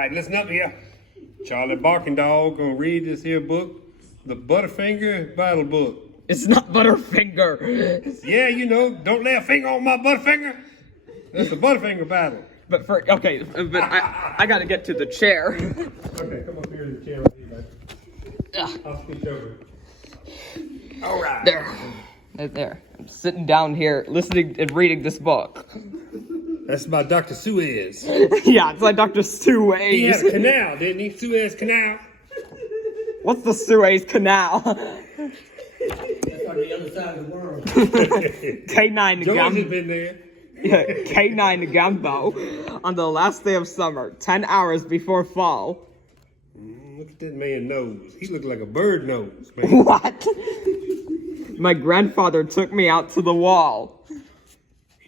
All right, listen up here. Charlie Barkin dog gonna read this here book, the Butterfinger Battle Book. It's not Butterfinger. Yeah, you know, don't lay a finger on my Butterfinger. That's the Butterfinger battle. But I gotta get to the chair. Okay, come up here to the chair right here, man. I'll speak over. All right. There. Right there. I'm sitting down here listening and reading this book. That's about Dr. Suez. Yeah, it's like Dr. Suez. He had a canal, didn't he? Suez Canal. What's the Suez Canal? That's on the other side of the world. K9 George has Gumbo. been there. Yeah, K9 Gumbo. On the last day of summer, 10 hours before fall. Look at that man's nose. He looked like a bird nose, man. What? My grandfather took me out to the wall.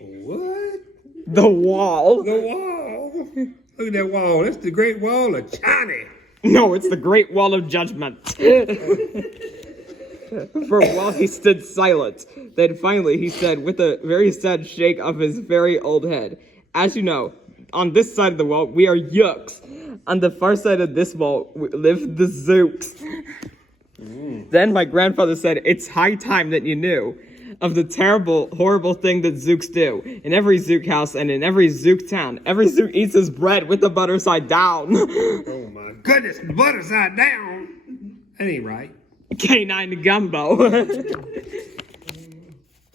What? The wall? The wall. Look at that wall. That's the Great Wall of China. No, it's the Great Wall of Judgment. For a while he stood silent. Then finally he said, with a very sad shake of his very old head, "As you know, on this side of the wall, we are Yooks. On the far side of this wall live the Zooks." Then my grandfather said, "It's high time that you knew of the terrible, horrible thing that Zooks do. In every Zook house and in every Zook town, every Zook eats his bread with the butter side down." Oh my goodness, the butter side down. That ain't right. K9 Gumbo.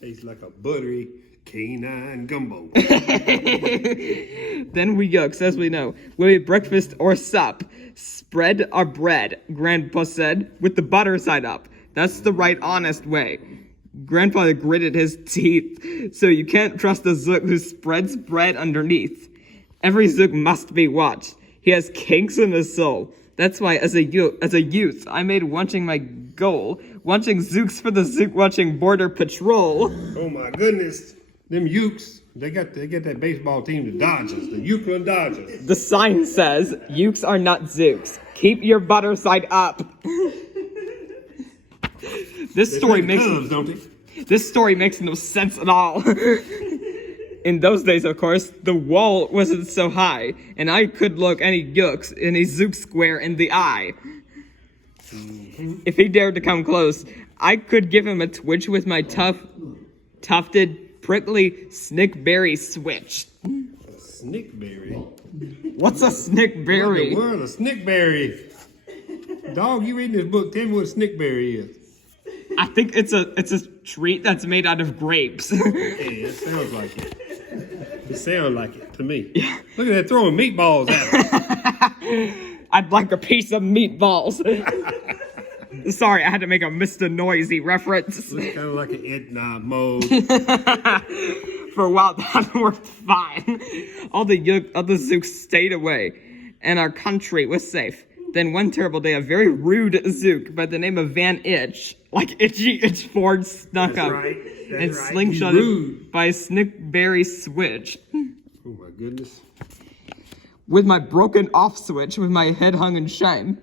Tastes like a buttery canine gumbo. Then we Yooks, as we know, will eat breakfast or sup. Spread our bread, Grandpa said, with the butter side up. That's the right, honest way. Grandfather gritted his teeth, so you can't trust a Zook who spreads bread underneath. Every Zook must be watched. He has kinks in his soul. That's why, as a youth, I made watching my goal. Watching Zooks for the Zook watching Border Patrol. Oh my goodness. Them Ukes, they got that baseball team, the Dodgers, the Euclid Dodgers. The sign says, "Yooks are not Zooks. Keep your butter side up." This story makes Cubs, don't they? This story makes no sense at all. In those days, of course, the wall wasn't so high, and I could look any Yooks, any Zook square in the eye. If he dared to come close, I could give him a twitch with my tufted, prickly snickberry switch. A snickberry? What's a snickberry? What in the world, a snickberry? Dog, you reading this book, tell me what a snickberry is. I think it's a treat that's made out of grapes. Yeah, it sounds like it. It sounds like it to me. Yeah. Look at that throwing meatballs at him. I'd like a piece of meatballs. Sorry, I had to make a Mr. Noisy reference. Looks kind of like an Edna mode. For a while, that worked fine. All the Zooks stayed away, and our country was safe. Then one terrible day, a very rude Zook by the name of Van Itch, like Itchy Itch Ford, snuck That's up right. That's and right. slingshotted by a snickberry switch. Oh my goodness. With my broken off switch, with my head hung in shame,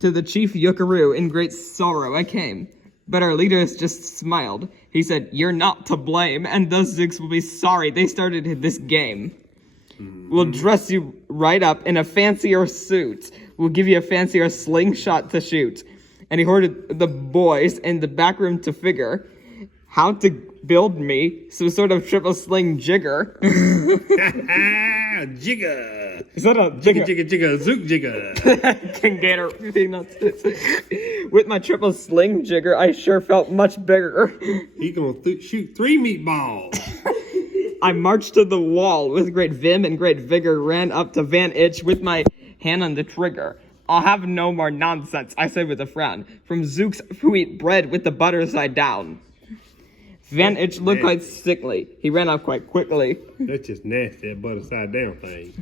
to the chief Yookaroo in great sorrow I came. But our leader just smiled. He said, "You're not to blame, and those Zooks will be sorry they started this game. We'll dress you right up in a fancier suit. We'll give you a fancier slingshot to shoot." And he ordered the boys in the back room to figure how to build me some sort of triple sling jigger. Jigga. Is that a Jigga, jigga, jigga, Zook jigga. King Gator. With my triple sling jigger, I sure felt much bigger. He gonna shoot 3 meatballs. I marched to the wall with great vim and great vigor, ran up to Van Itch with my hand on the trigger. "I'll have no more nonsense," I said with a frown, "from Zooks who eat bread with the butter side down." Van Itch looked quite sickly. He ran off quite quickly. That's just nasty, that butter side down thing.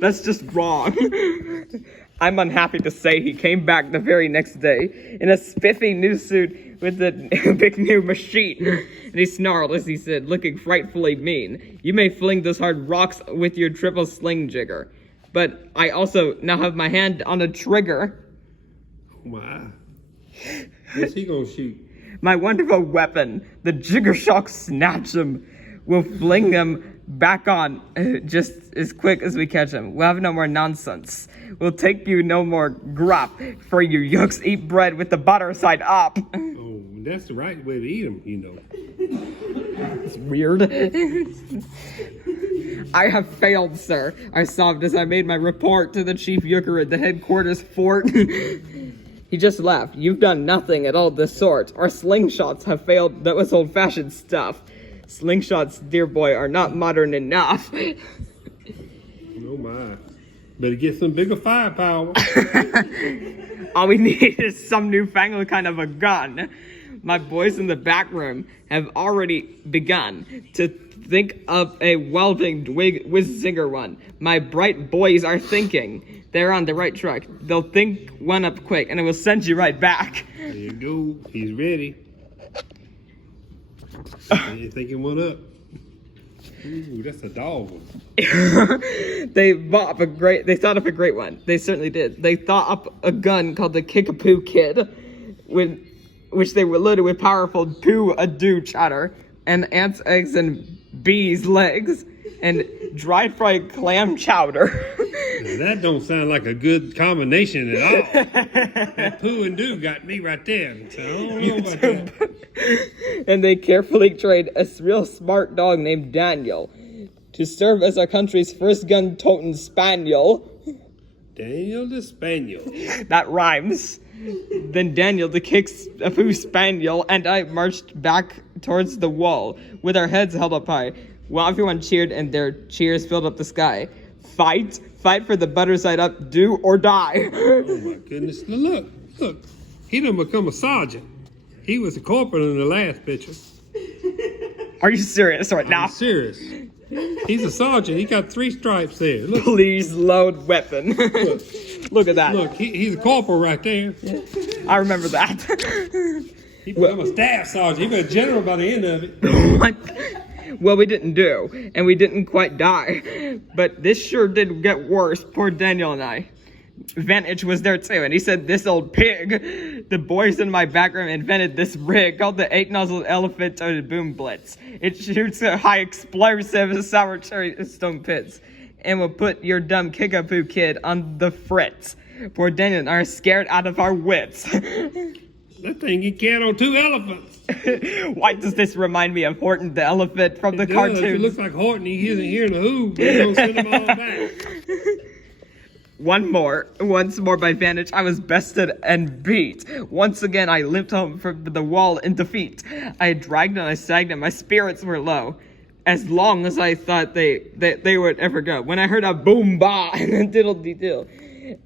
That's just wrong. I'm unhappy to say he came back the very next day in a spiffy new suit with a big new machine. And he snarled as he said, looking frightfully mean, "You may fling those hard rocks with your triple sling jigger, but I also now have my hand on a trigger. Oh my. What's he gonna shoot? My wonderful weapon, the jigger shock snatch him We'll fling them back on just as quick as we catch them. We'll have no more nonsense. We'll take you no more grub, for you yooks eat bread with the butter side up. Oh, that's the right way to eat them, you know. It's weird. I have failed, sir. I sobbed as I made my report to the chief yooker at the headquarters fort. He just laughed. You've done nothing at all the sort. Our slingshots have failed. That was old-fashioned stuff. Slingshots, dear boy, are not modern enough. Oh my. Better get some bigger firepower. All we need is some newfangled kind of a gun. My boys in the back room have already begun to think of a welding whiz-zinger one. My bright boys are thinking. They're on the right track. They'll think one up quick, and it will send you right back. There you go. He's ready. You're thinking one up. Ooh, that's a dog one. They thought up a great one. They certainly did. They thought up a gun called the Kickapoo Kid, which they were loaded with powerful poo-a-doo chatter, and ants' eggs and bees' legs, and dry-fried clam chowder. Now, that don't sound like a good combination at all. That poo and do got me right there. So I don't know about that. And they carefully trained a real smart dog named Daniel to serve as our country's first gun-toting spaniel. Daniel the Spaniel. That rhymes. Then Daniel, the Kickapoo Spaniel, and I marched back towards the wall, with our heads held up high, while everyone cheered and their cheers filled up the sky. Fight for the butter side up, do or die. Oh my goodness. Now look. He done become a sergeant. He was a corporal in the last picture. Are you serious right now? I'm serious. He's a sergeant. He got 3 stripes there. Look. Please load weapon. Look at that. Look, he's a corporal right there. I remember that. He become a staff sergeant. He was a general by the end of it. What? Well, we didn't do, and we didn't quite die. But this sure did get worse, poor Daniel and I. Vantage was there too, and he said, "This old pig." The boys in my back room invented this rig called the 8-nozzle elephant-toted boom blitz. It shoots a high explosive sour cherry stone pits, and will put your dumb Kickapoo kid on the fritz. Poor Daniel and I are scared out of our wits. That thing can carry on 2 elephants. Why does this remind me of Horton the elephant from the cartoon? It looks like Horton. He isn't hearing the who. We're gonna send them all back. Once more by Vantage, I was bested and beat. Once again, I limped home from the wall in defeat. I dragged and I sagged and my spirits were low. As long as I thought they would ever go. When I heard a boom-ba and a diddle-dee-dill,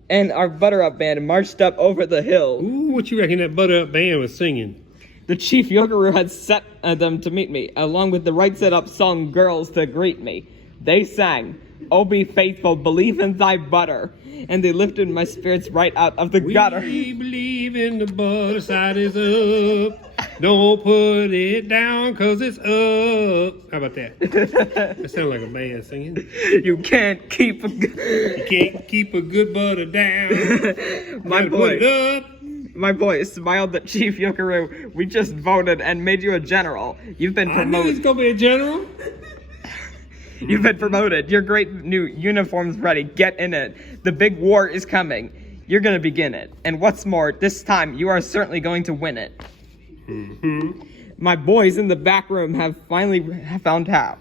and our butter-up band marched up over the hill. Ooh, what you reckon that butter-up band was singing? The chief yokeru had set them to meet me, along with the right set-up song girls to greet me. They sang, "Oh, be faithful, believe in thy butter," and they lifted my spirits right out of the gutter. We believe in the butter side is up. Don't put it down, 'cause it's up. How about that? That sounds like a band singing. You can't keep a You can't keep a good butter down. My Put boy. it up. My boy smiled at Chief Yokeru. We just voted and made you a general. You've been I knew he's promoted. gonna be a general. You've been promoted. Your great new uniform's ready. Get in it. The big war is coming. You're gonna begin it. And what's more, this time you are certainly going to win it. My boys in the back room have finally found how.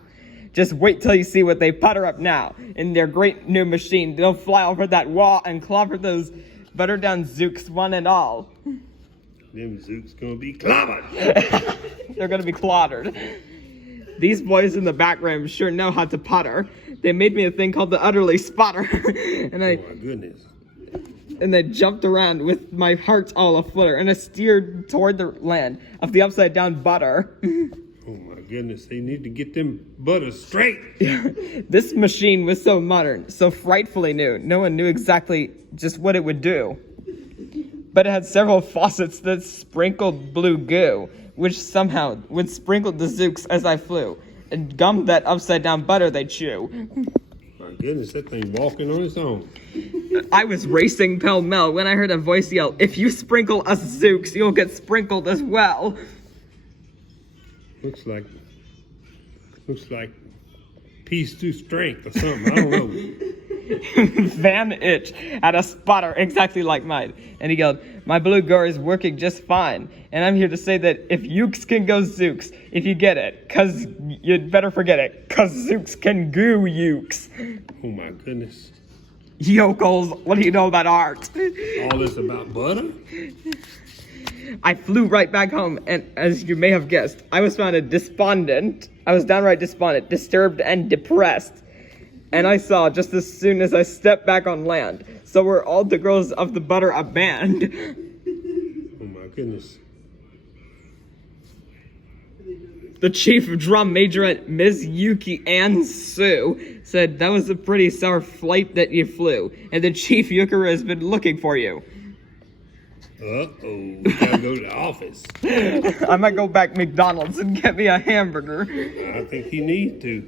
Just wait till you see what they putter up now. In their great new machine, they'll fly over that wall and clobber those butter down zooks one and all. Them zooks gonna be clobbered. They're gonna be clottered. These boys in the back room sure know how to putter. They made me a thing called the utterly spotter. Oh my goodness. And they jumped around with my heart all aflutter, and I steered toward the land of the upside down butter. Oh my goodness, they need to get them butters straight. This machine was so modern, so frightfully new, no one knew exactly just what it would do. But it had several faucets that sprinkled blue goo, which somehow would sprinkle the zooks as I flew, and gummed that upside down butter they chew. My goodness, that thing walking on its own. I was racing pell-mell when I heard a voice yell, "If you sprinkle us zooks, you'll get sprinkled as well." Looks like Looks like peace through strength or something. I don't know. Van Itch had a spotter exactly like mine, and he yelled, "My blue gore is working just fine, and I'm here to say that if Ukes can go Zooks, if you get it, 'cause you'd better forget it, 'cause Zooks can goo Ukes." Oh my goodness. Yokels, what do you know about art? All this about butter? I flew right back home, and as you may have guessed, I was found despondent. I was downright despondent, disturbed, and depressed. And I saw just as soon as I stepped back on land, so were all the girls of the butter a band. Oh my goodness. The chief of drum majorette, Ms. Yuki Ann Sue, said that was a pretty sour flight that you flew, and the chief Yukara has been looking for you. Uh-oh. Gotta go to the office. I might go back McDonald's and get me a hamburger. I think he needs to.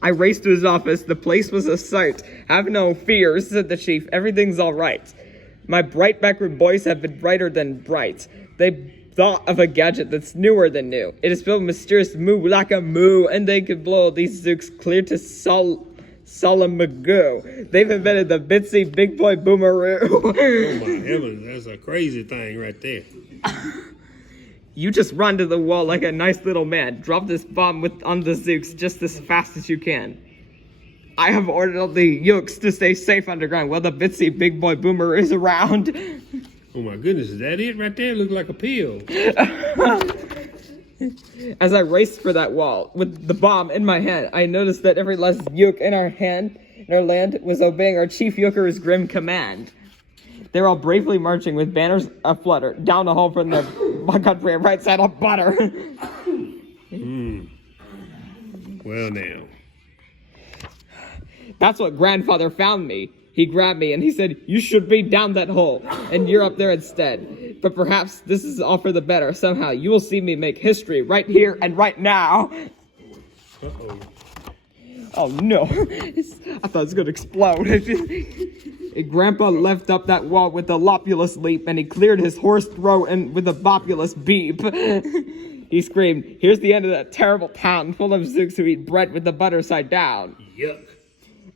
I raced to his office. The place was a sight. Have no fears, said the chief. Everything's all right. My bright backward boys have been brighter than bright. They thought of a gadget that's newer than new. It is filled with mysterious moo like a moo, and they could blow these zooks clear to Solamagoo. They've invented the Bitsy Big Boy Boomeroo. Oh my heavens, that's a crazy thing right there. You just run to the wall like a nice little man. Drop this bomb on the Zooks just as fast as you can. I have ordered all the Yokes to stay safe underground while the Bitsy Big Boy Boomer is around. Oh my goodness, is that it right there? Look like a pill. As I raced for that wall with the bomb in my hand, I noticed that every last Yoke in our land was obeying our chief Yoker's grim command. They were all bravely marching with banners aflutter down the hall from the country right side of butter. Well now. That's what grandfather found me. He grabbed me and he said, "You should be down that hole, and you're up there instead. But perhaps this is all for the better. Somehow you will see me make history right here and right now." Uh-oh. Oh no, I thought it was gonna explode. Grandpa left up that wall with a lopulous leap, and he cleared his horse throat and with a bopulous beep. He screamed, "Here's the end of that terrible town full of Zooks who eat bread with the butter side down." Yuck.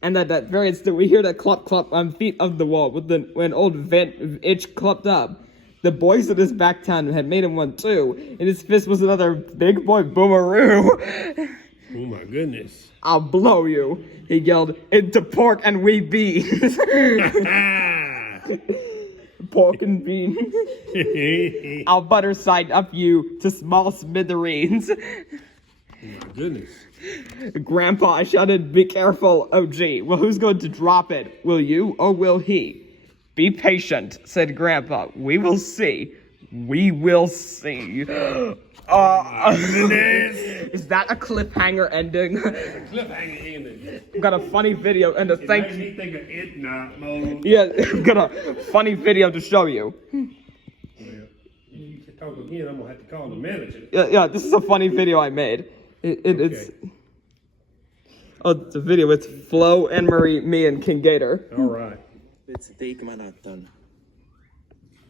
And at that very instant, we hear the clop clop on feet of the wall when old Van Itch clopped up. The boys at his back town had made him one too. In his fist was another big boy boomeroo. Oh my goodness. "I'll blow you," he yelled, "into pork and wee beans." Pork and beans. "I'll butter side up you to small smithereens." Oh my goodness. Grandpa, I shouted, "Be careful, oh gee. Well, who's going to drop it? Will you or will he?" "Be patient," said Grandpa. "We will see. We will see." Is that a cliffhanger ending? Cliffhanger ending. I've got a funny video and a It thank makes me think of it not mode. Yeah, I've got a funny video to show you. Well, you should talk again, I'm gonna have to call the manager. Yeah, this is a funny video I made. It's it's a video with Flo, Anne Marie, me, and King Gator. All right. Let's take Manhattan.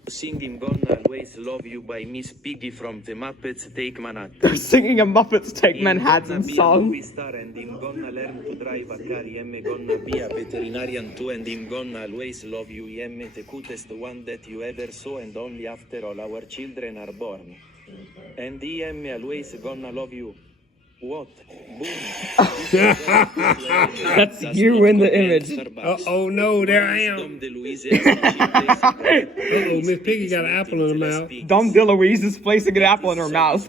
Singing Gonna Always Love You by Miss Piggy from the Muppets Take Manhattan. They're singing a Muppets Take Manhattan song. Be a movie star and I'm gonna learn to drive a car. I'm gonna be a veterinarian too, and I'm gonna always love you. I'm the cutest one that you ever saw, and only after all our children are born. And I'm always gonna love you. What? Boom. That's you in the image. Oh no, there I am. Uh-oh, Miss Piggy got an apple in her mouth. Dom DeLuise is placing an apple in her mouth.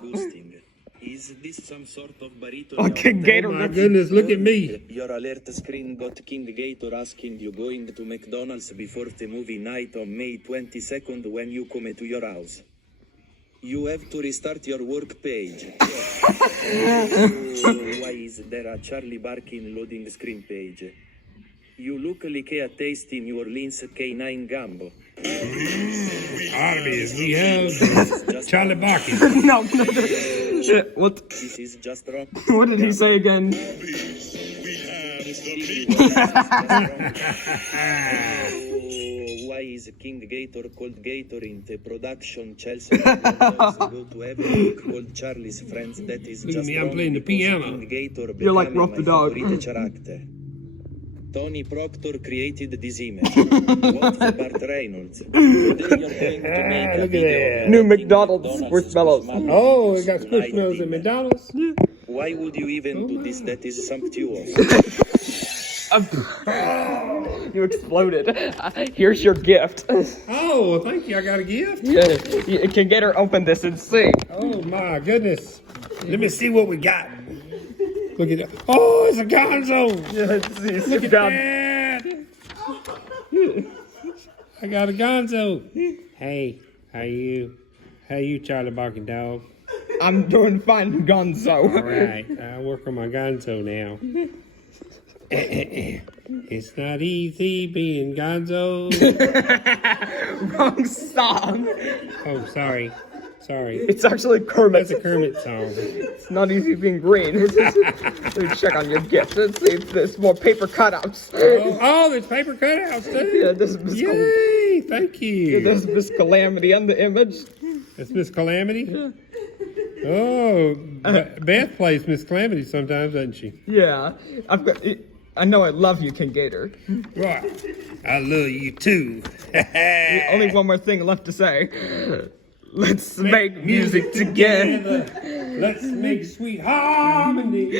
Is this some sort of burrito? Oh, King Gator. Oh my goodness, look at me. Your alert screen got King Gator asking you going to McDonald's before the movie night on May 22nd when you come to your house. You have to restart your work page. Why is there a Charlie Barkin loading screen page? You look like a tasty New Orleans K9 gumbo. Obvious, we have Charlie Barkin. No. What? This is just wrong. What did he say again? Why is King Gator called Gator in the production Chelsea go to every called Charlie's friends that is Look at just me, I'm wrong playing the because piano. King Gator You're like becoming Ruff the my dog. favorite character. Tony Proctor created this image. What the Bart Reynolds? Today you're going to make a Look at video that. of New eating McDonald's Squishmallows. Oh, it got Squishmallows at McDonald's. Why would you even do this? That is sumptuous. You exploded. Here's your gift. Oh, thank you. I got a gift. Yeah, you can get her open this and see. Oh my goodness. Let me see what we got. Look at that. Oh, it's a gonzo. Look at that. I got a gonzo. Hey, how you? How you, Charlie Barkin dog? I'm doing fine, Gonzo. All right, I work on my gonzo now. It's not easy being gonzo. Wrong song. Oh, sorry. Sorry. It's actually Kermit. That's a Kermit song. It's not easy being green. Let me check on your gift. Let's see if there's more paper cutouts. Oh, there's paper cutouts too. Yeah, this is Miss Yay! Thank you. There's Miss Calamity on the image. That's Miss Calamity? Oh, Beth plays Miss Calamity sometimes, doesn't she? Yeah, I know I love you, King Gator. Right. I love you too. Only one more thing left to say. Let's make music together. Let's make sweet harmony.